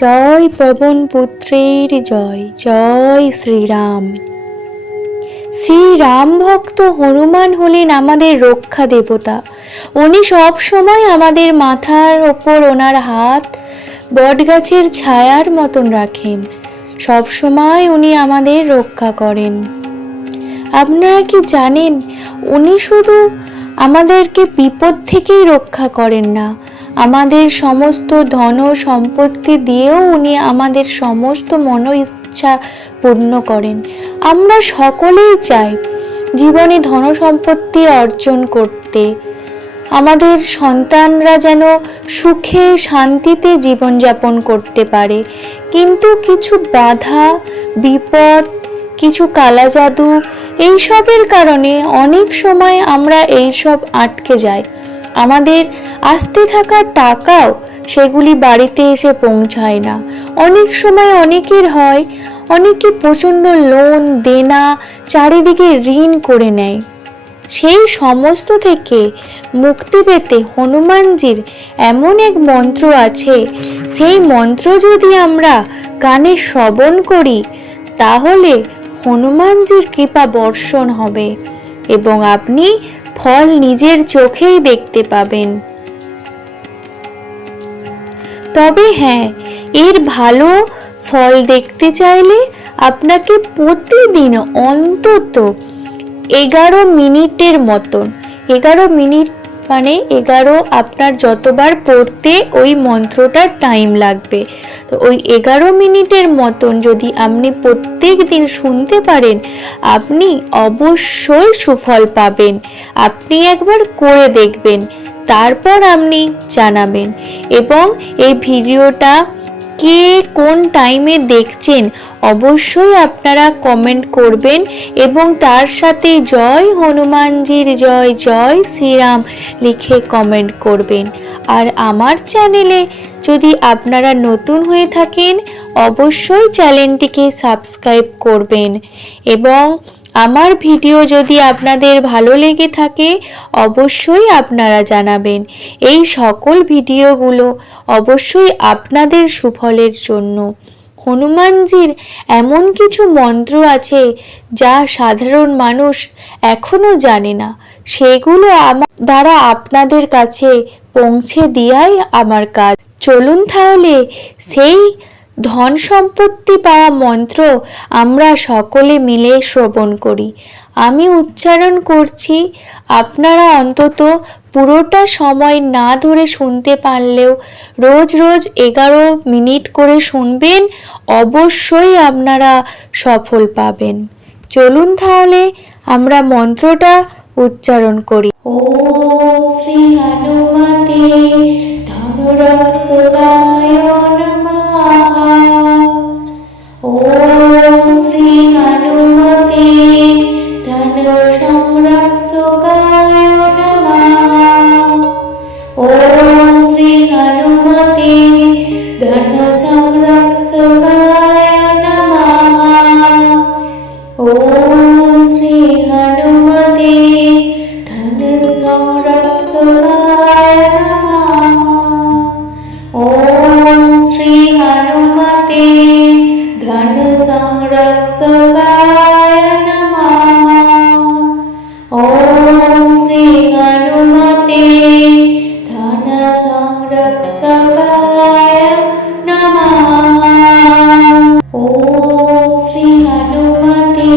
জয় পবন পুত্রের জয়, জয় শ্রীরাম। শ্রীরাম ভক্ত হনুমান হলেন আমাদের রক্ষা দেবতা। উনি সব সময় আমাদের মাথার ওপর ওনার হাত বটগাছের ছায়ার মতন রাখেন। সব সময় উনি আমাদের রক্ষা করেন। আপনারা কি জানেন, উনি শুধু আমাদেরকে বিপদ থেকেই রক্ষা করেন না, আমাদের সমস্ত ধন সম্পত্তি দিয়েও উনি আমাদের সমস্ত মনো ইচ্ছা পূর্ণ করেন। আমরা সকলেই চাই জীবনে ধন সম্পত্তি অর্জন করতে, আমাদের সন্তানরা যেন সুখে শান্তিতে জীবনযাপন করতে পারে। কিন্তু কিছু বাধা বিপদ, কিছু কালা জাদু, এইসবের কারণে অনেক সময় আমরা এইসব আটকে যাই। আমাদের আসতে থাকা টাকাও সেগুলি বাড়িতে এসে পৌঁছায় না। অনেক সময় অনেকের হয়, অনেকে প্রচণ্ড লোন দেনা চারিদিকে ঋণ করে নেয়। সেই সমস্ত থেকে মুক্তি পেতে হনুমানজির এমন এক মন্ত্র আছে, সেই মন্ত্র যদি আমরা কানে শ্রবণ করি তাহলে হনুমানজির কৃপা বর্ষণ হবে এবং আপনি ফল নিজের চোখেই দেখতে পাবেন। তবে হ্যাঁ, এর ভালো ফল দেখতে চাইলে আপনাকে প্রতিদিন অন্তত 11 মিনিটের মতন, 11 মিনিট মানে 11 আপনার যতবার পড়তে ওই মন্ত্রটার টাইম লাগবে, তো ওই 11 মিনিটের মতন যদি আপনি প্রত্যেক দিন শুনতে পারেন, আপনি অবশ্যই সুফল পাবেন। আপনি একবার করে দেখবেন, তারপর আপনি জানাবেন। এবং এই ভিডিওটা কে কোন টাইমে দেখছেন অবশ্যই আপনারা কমেন্ট করবেন এবং তার সাথে জয় হনুমানজির জয়, জয় শ্রীরাম লিখে কমেন্ট করবেন। আর আমার চ্যানেলে যদি আপনারা নতুন হয়ে থাকেন অবশ্যই চ্যানেলটিকে সাবস্ক্রাইব করবেন এবং আমার ভিডিও যদি আপনাদের ভালো লেগে থাকে অবশ্যই আপনারা জানাবেন। এই সকল ভিডিওগুলো অবশ্যই আপনাদের সুফলের জন্য। হনুমানজির এমন কিছু মন্ত্র আছে যা সাধারণ মানুষ এখনো জানে না, সেগুলো আমার দ্বারা আপনাদের কাছে পৌঁছে দেওয়াই আমার কাজ। চলুন তাহলে সেই ধন সম্পত্তি পাওয়া মন্ত্র আমরা সকলে মিলে শ্রবণ করি। আমি উচ্চারণ করছি, আপনারা অন্তত পুরোটা সময় না ধরে শুনতে পারলেও রোজ রোজ 11 মিনিট করে শুনবেন, অবশ্যই আপনারা সফল পাবেন। চলুন তাহলে আমরা মন্ত্রটা উচ্চারণ করি। ওম শ্রী হনুমতে ধনুরক্ষকায় নমঃ। ওম শ্রী হনুমতে ধনুসংরক্ষকায় নমঃ। ওম শ্রী হনুমতে ধনুসংরক্ষকায় নমঃ। ওম শ্রী হনুমতে ধনুসংরক্ষকায় নমঃ। ওম শ্রী হনুমতে ধনুসংরক্ষকায় নমঃ। ওম শ্রী হনুমতে ধনুসংরক্ষকায় নমঃ। ওম শ্রী হনুমতে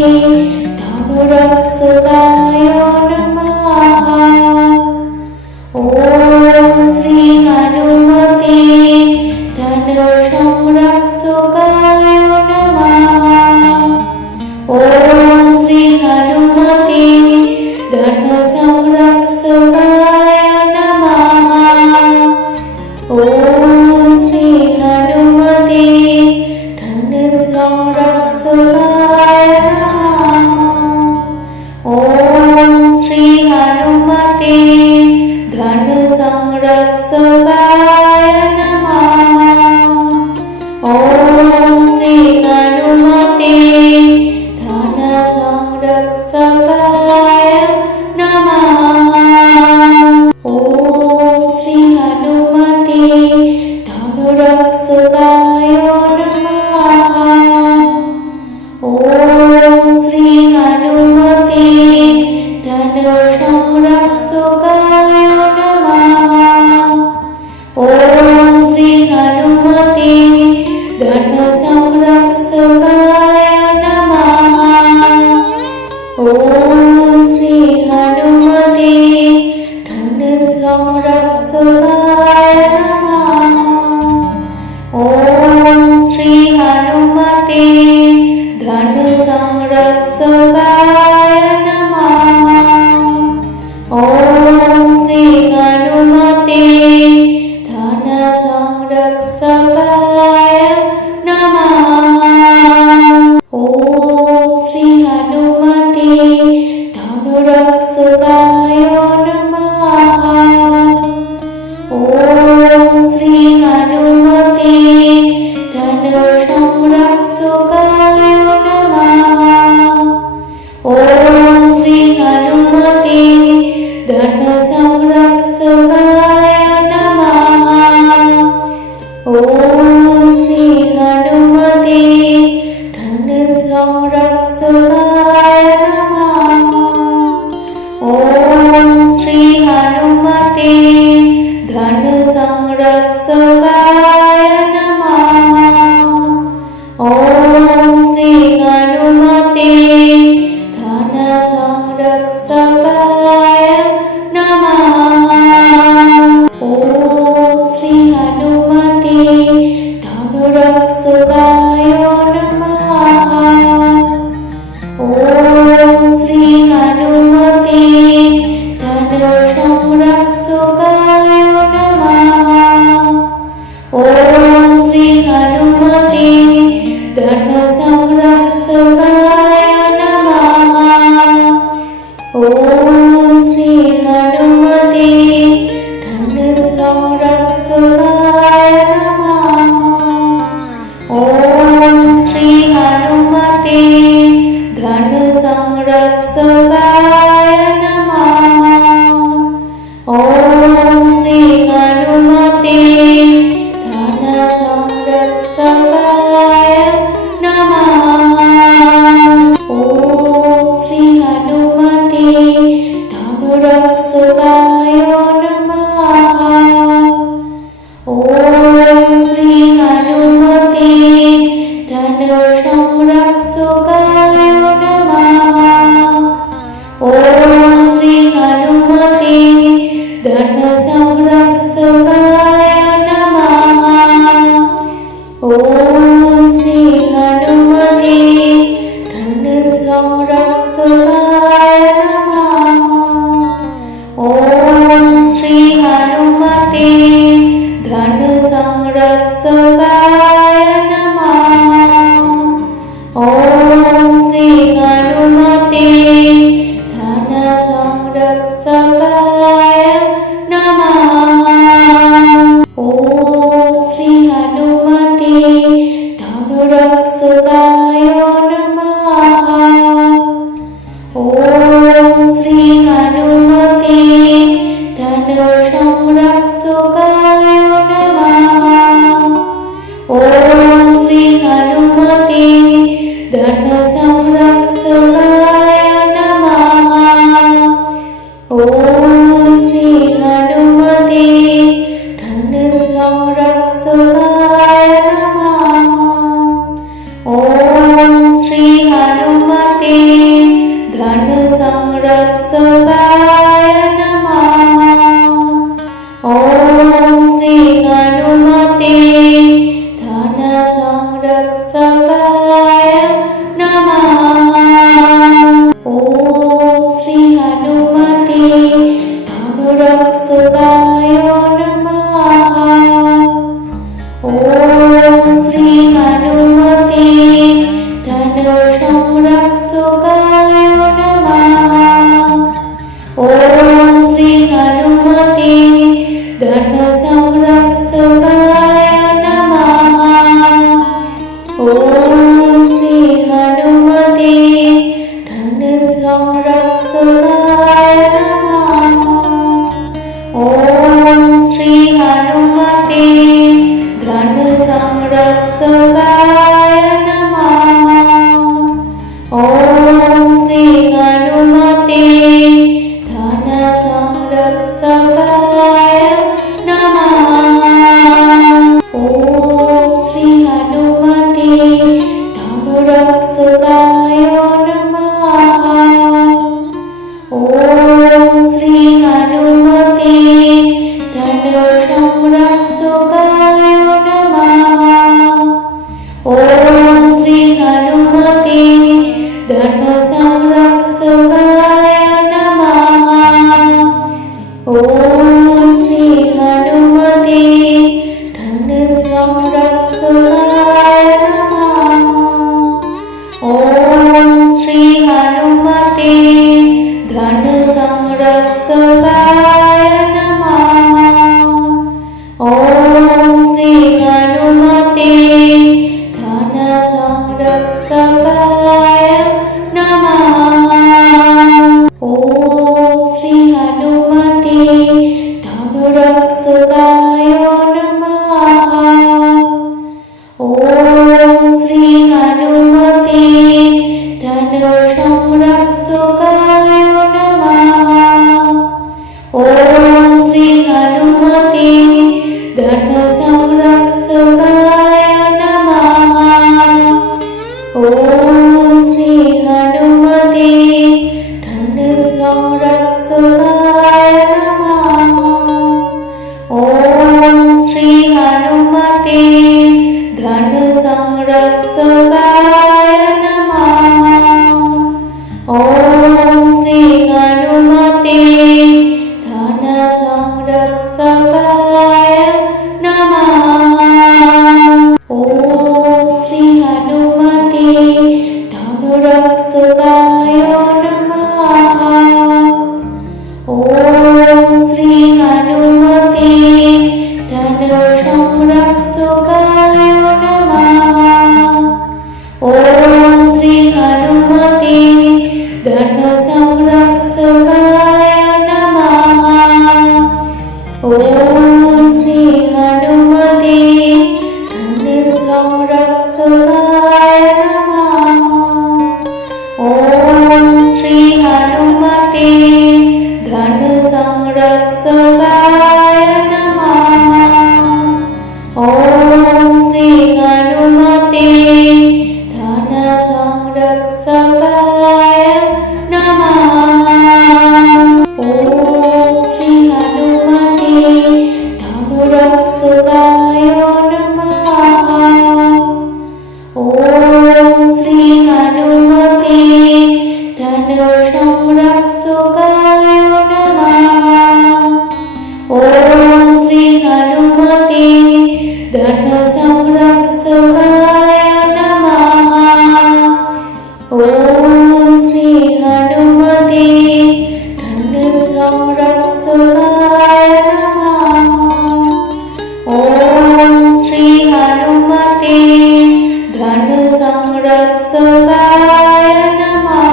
ধনুরক্ষকায় নমঃ। ওম শ্রী হনুমতে ধনুসংরক্ষকায় নমঃ। ওম শ্রী হনুমতে ধনুসংরক্ষকায় নমঃ। ওম শ্রী হনুমতে ধনুসংরক্ষকায় নমঃ। ওম শ্রী হনুমতে ধনুসংরক্ষকায় নমঃ। ওম শ্রী হনুমতে ধনুসংরক্ষকায় নমঃ। ওম শ্রী হনুমতে ধনুরক্ষকায় संरक्षकाय नमः। ओम श्री हनुमते धनुरक्षकाय नमः। ओम श्री हनुमते धनुर्संरक्षकाय नमः। ओम श्री हनुमते धनुर्संरक्षकाय नमः। ओम श्री हनुमते धनुर्संरक्षकाय नमः। ओम श्री हनुमते धनुर्संरक्षकाय नमः। ओम श्री हनुमते धनुर्संरक्षकाय नमः। ओम श्री हनुमते धनुरक्षकाय नमः। ओम श्री हनुमते धनुर्संरक्षकाय नमः। ओम श्री हनुमते धनुर्संरक्षकाय नमः। ओम श्री हनुमते धनुर्संरक्षकाय नमः। ओम श्री हनुमते धनुर्संरक्षकाय नमः। ओम श्री हनुमते धनुर्संरक्षकाय नमः। ओम श्री हनुमते धनुरक्षकाय नमः। ओम श्री हनुमते धनुर्संरक्षकाय नमः। ओम श्री हनुमते धनुर्संरक्षकाय नमः। ओम श्री हनुमते धनुर्संरक्षकाय नमः। ओम श्री हनुमते धनुर्संरक्षकाय नमः। ओम श्री हनुमते धनुर्संरक्षकाय नमः। ओम श्री हनुमते धनुरक्षकाय नमः। ओम श्री हनुमते धनुर्संरक्षकाय नमः। ओम श्री हनुमते धनुर्संरक्षकाय नमः। ओम श्री हनुमते धनुर्संरक्षकाय नमः। ओम श्री हनुमते धनुर्संरक्षकाय नमः। ओम श्री हनुमते धनुर्संरक्षकाय नमः। ओम श्री हनुमते धनुरक्षकाय नमः। ओम श्री हनुमते धनुर्संरक्षकाय नमः। ओम श्री हनुमते धनुर्संरक्षकाय नमः। ओम श्री हनुमते धनुर्संरक्षकाय नमः। ओम श्री हनुमते धनुर्संरक्षकाय नमः। ओम श्री हनुमते धनुर्संरक्षकाय नमः। ओम श्री हनुमते धनुरक्षकाय नमः। ओम श्री हनुमते धनुर्संरक्षकाय नमः। संरक्षकाय नमः। ओम श्री हनुमते धन संरक्षकाय नमः। ओम श्री हनुमते धन संरक्षकाय नमः। ओम श्री हनुमते धनुरक्षकाय नमः। ओम श्री हनुमते धनुर्संरक्षकाय नमः। ओम श्री हनुमते धनुसंरक्षकाय नमः। ओम श्री हनुमते धनुसंरक्षकाय नमः। ओम श्री हनुमते धनुसंरक्षकाय नमः। ओम श्री हनुमते धनसंरक्षकाय नमः। ओम श्री हनुमते धनुरक्षकाय नमः। ओम श्री हनुमते धनुसंरक्षकाय नमः। ओम श्री हनुमते धनुसंरक्षकाय नमः। ओम श्री हनुमते धनुसंरक्षकाय नमः। ओम श्री हनुमते धनुसंरक्षकाय नमः। ओम श्री हनुमते धनसंरक्षकाय नमः। ओम श्री हनुमते धनुरक्षकाय नमः। ओम श्री हनुमते धनुसंरक्षकाय नमः। ओम श्री हनुमते धनुसंरक्षकाय नमः। ओम श्री हनुमते धनुसंरक्षकाय नमः। ओम श्री हनुमते धनुसंरक्षकाय नमः।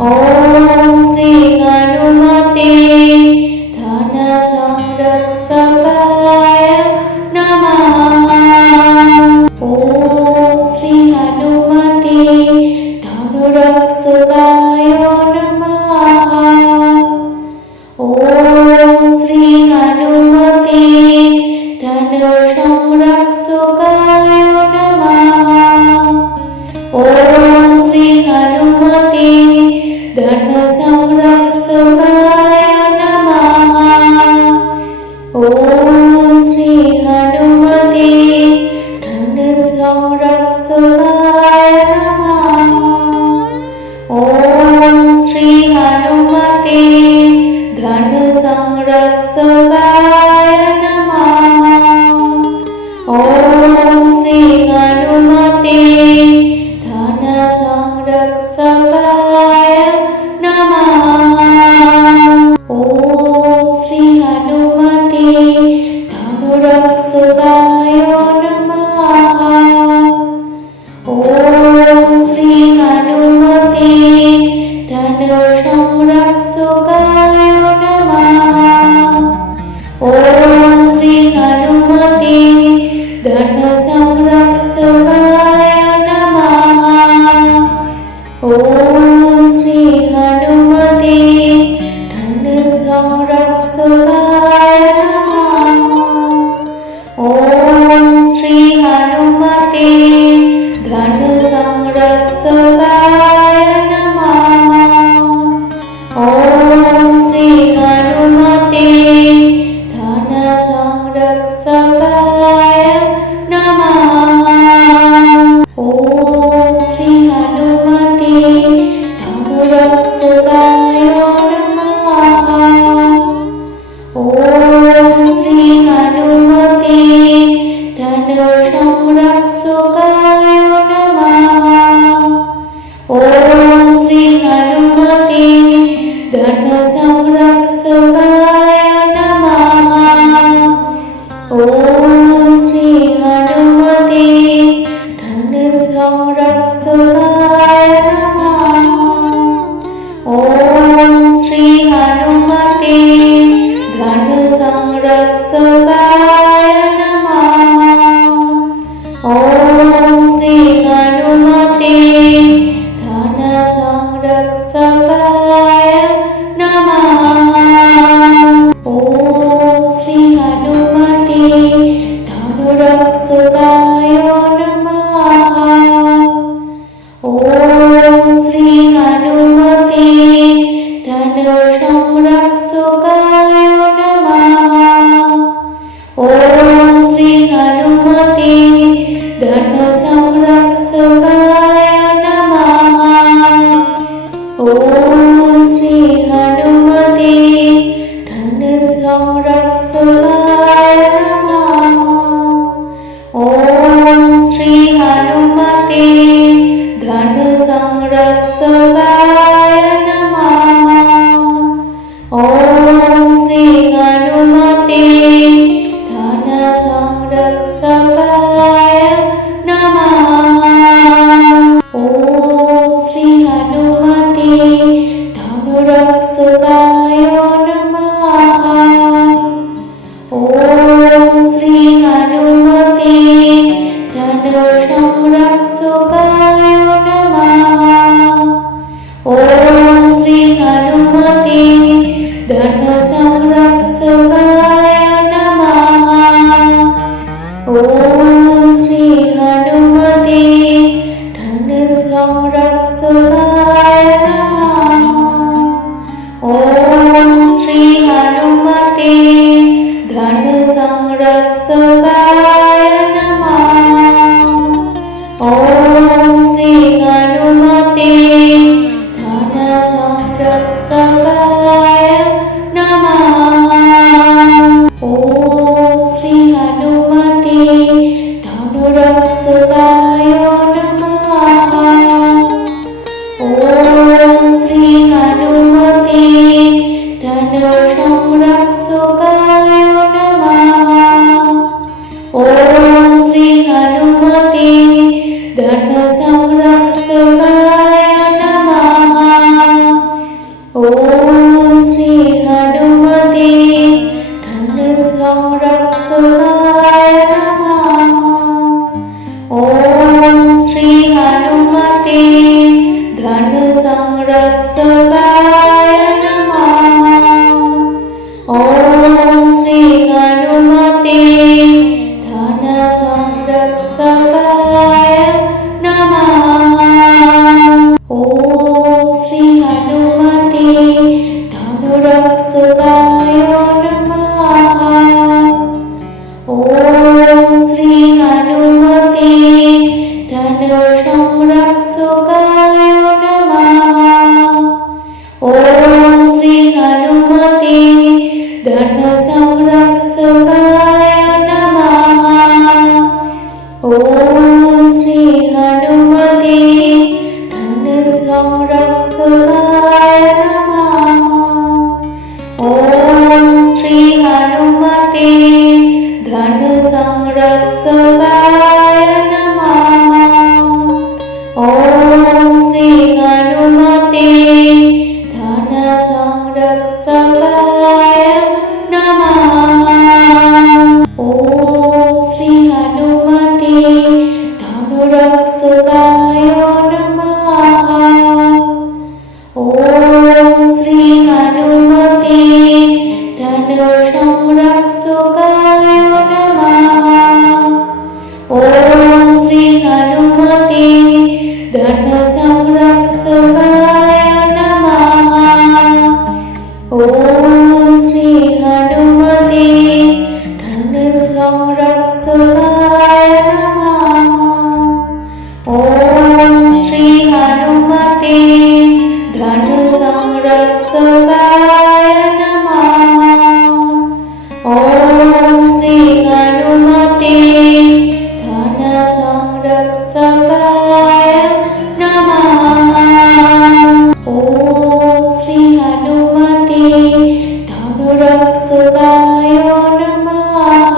ओम श्री हनुमते धनसंरक्षकाय नमः। ओम श्री हनुमते धनुरक्षकाय नमः। ओम श्री हनुमते धनुसंरक्षकाय नमः। ओम श्री हनुमते धनुसंरक्षकाय नमः। ओम श्री हनुमते धनुसंरक्षकाय नमः। ओम श्री हनुमते धनुसंरक्षकाय नमः। ओम श्री हनुमते धनसंरक्षकाय नमः। ओम श्री हनुमते धनुरक्षकाय नमः। ओम श्री हनुमते धनुसंरक्षकाय नमः। ओम श्री हनुमते धनुसंरक्षकाय नमः। ओम श्री हनुमते धनुसंरक्षकाय नमः। ओम श्री हनुमते धनुसंरक्षकाय नमः। ओम श्री हनुमते धनसंरक्षकाय नमः। ओम श्री हनुमते धनुरक्षकाय नमः। ओम श्री हनुमते श्री हनुमते धन संरक्षकाय नमः। ओम श्री हनुमते धन संरक्षकाय नमः। ओम श्री हनुमते धन संरक्षकाय नमः। ओम श्री हनुमते धनुरक्षकाय नमः। ओम श्री हनुमते धनुर्संरक्षकाय नमः। ओम श्री हनुमते धनुसंरक्षकाय नमः। ओम श्री हनुमते धनुसंरक्षकाय नमः। ओम श्री हनुमते धनुसंरक्षकाय नमः। ओम श्री हनुमते धनसंरक्षकाय नमः। ओम श्री हनुमते धनुरक्षकाय नमः। ओम श्री हनुमते धनुसंरक्षकाय नमः। ओम श्री हनुमते धनुसंरक्षकाय नमः। ओम श्री हनुमते धनुसंरक्षकाय नमः। ओम श्री हनुमते धनुसंरक्षकाय नमः। ओम श्री हनुमते धनसंरक्षकाय नमः। ओम श्री हनुमते धनुरक्षकाय नमः। ओम श्री हनुमते धनुसंरक्षकाय नमः। ओम श्री हनुमते धनुसंरक्षकाय नमः। ओम श्री हनुमते धनुसंरक्षकाय नमः। ओम श्री हनुमते धनुसंरक्षकाय नमः। ओम श्री हनुमते धनसंरक्षकाय नमः। ओम श्री हनुमते धनुरक्षकाय नमः। ओम श्री हनुमते धनुसंरक्षकाय नमः। ओम श्री हनुमते धनुसंरक्षकाय नमः। ओम श्री हनुमते धनुसंरक्षकाय नमः। ओम श्री हनुमते धनुसंरक्षकाय नमः। ओम श्री हनुमते धनसंरक्षकाय नमः। ओम श्री हनुमते धनुरक्षकाय नमः। ओम श्री हनुमते धनुसंरक्षकाय नमः। ओम श्री हनुमते धनुसंरक्षकाय नमः। ओम श्री हनुमते धनुसंरक्षकाय नमः। ओम श्री हनुमते धनुसंरक्षकाय नमः। ओम श्री हनुमते धनसंरक्षकाय नमः। ओम श्री हनुमते धनुरक्षकाय नमः।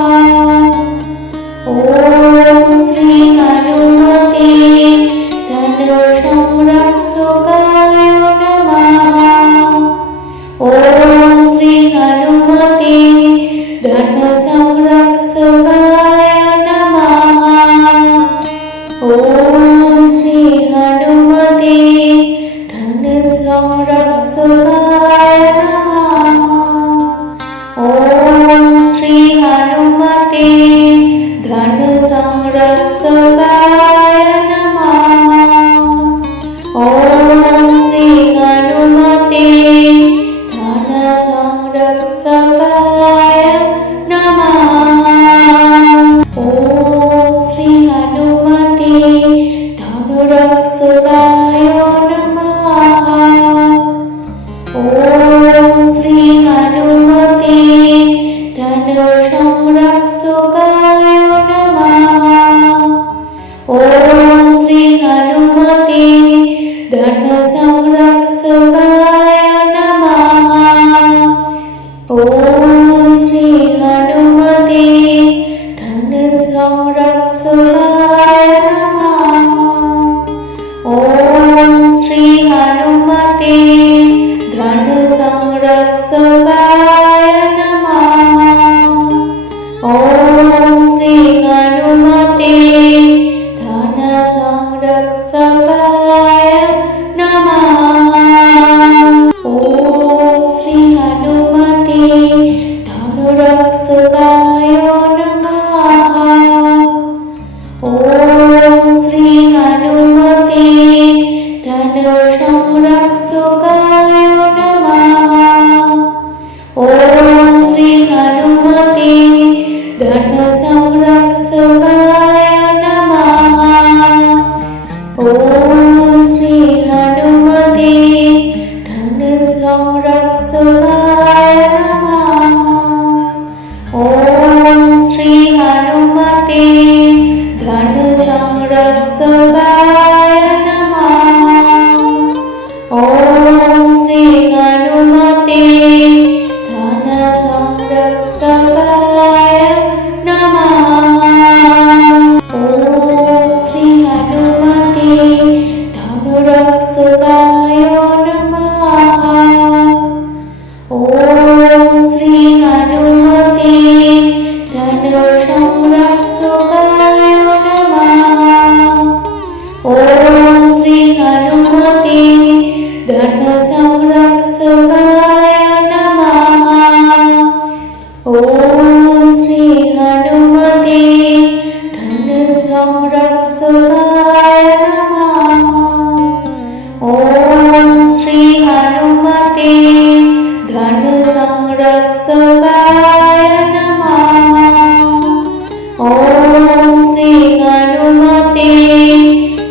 ॐ श्री हनुमते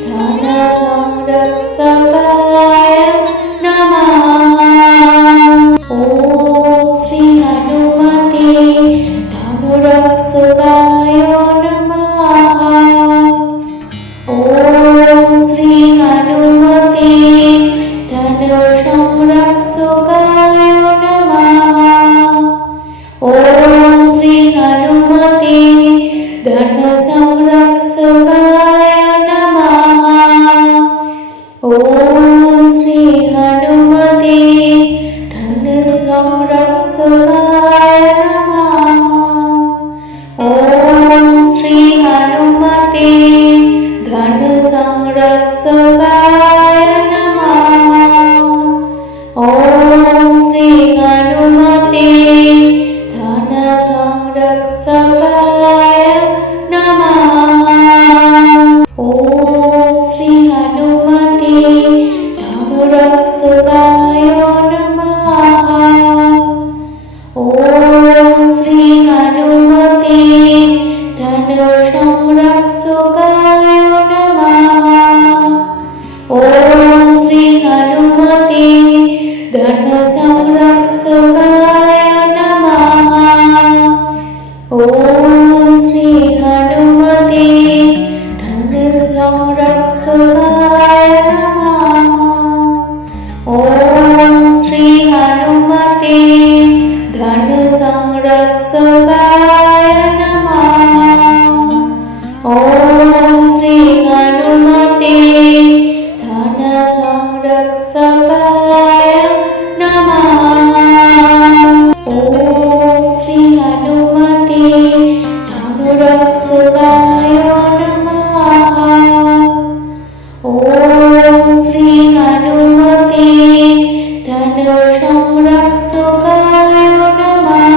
धन संरक्षकाय नमः। ॐ श्री हनुमते धनुरक्षकाय नमः। ॐ श्री हनुमते धनुसंरक्षकाय नमः। ॐ श्री हनुमते धनुसंरक्षकाय नमः। ॐ श्री हनुमते धनुसंरक्षकाय नमः। ॐ श्री हनुमते धनुसंरक्षकाय नमः। ॐ श्री हनुमते धनसंरक्षकाय नमः। ॐ श्री हनुमते धनुरक्षकाय नमः। ॐ श्री हनुमते धनुसंरक्षकाय नमः। ॐ श्री हनुमते धनुसंरक्षकाय नमः। ॐ श्री हनुमते धनुसंरक्षकाय नमः। ॐ श्री हनुमते धनुसंरक्षकाय नमः। ॐ श्री हनुमते धनसंरक्षकाय नमः। ॐ श्री हनुमते धनुरक्षकाय नमः। ॐ श्री हनुमते धनुसंरक्षकाय नमः।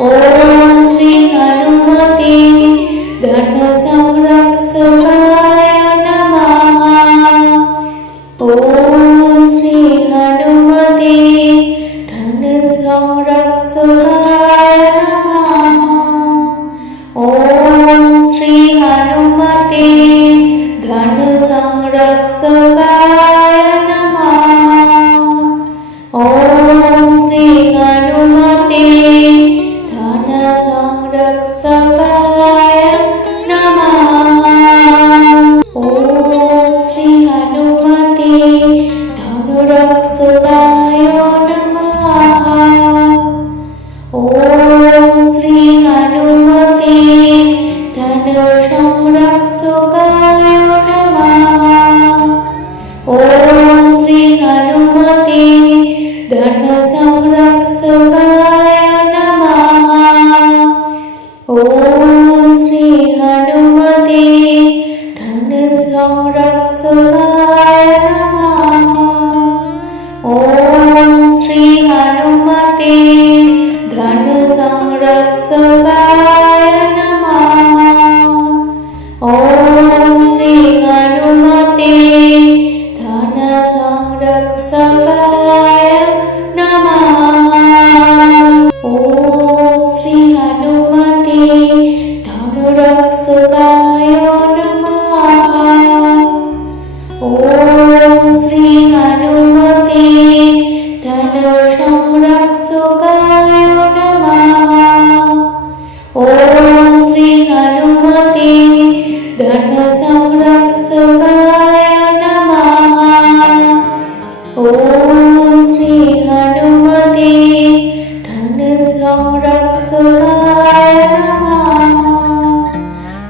ॐ श्री हनुमते धनुसंरक्षकाय नमः। ॐ श्री हनुमते धनुसंरक्षकाय नमः। ॐ श्री हनुमते धनुसंरक्षकाय नमः। ॐ श्री हनुमते धनसंरक्षकाय नमः। ॐ श्री हनुमते धनुरक्षकाय नमः। ॐ श्री हनुमते धनुसंरक्षकाय नमः। ॐ श्री हनुमते धनुसंरक्षकाय नमः। ॐ श्री हनुमते धनुसंरक्षकाय नमः। ॐ श्री हनुमते धनुसंरक्षकाय नमः। ॐ श्री हनुमते धनसंरक्षकाय नमः। ॐ श्री हनुमते धनुरक्षकाय नमः। ॐ श्री हनुमते धनुसंरक्षकाय नमः। ॐ श्री हनुमते धनुसंरक्षकाय नमः। ॐ श्री हनुमते धनुसंरक्षकाय नमः।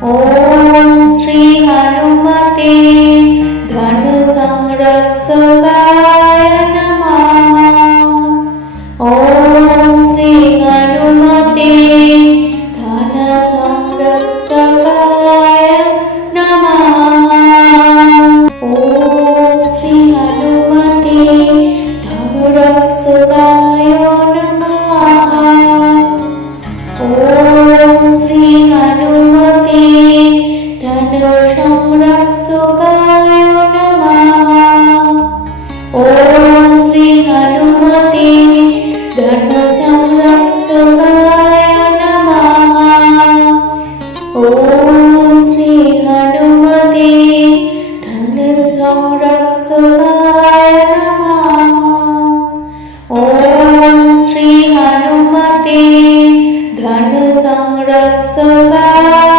ॐ श्री हनुमते धनुसंरक्षकाय नमः। ॐ श्री हनुमते धनुसंरक्षकाय সদা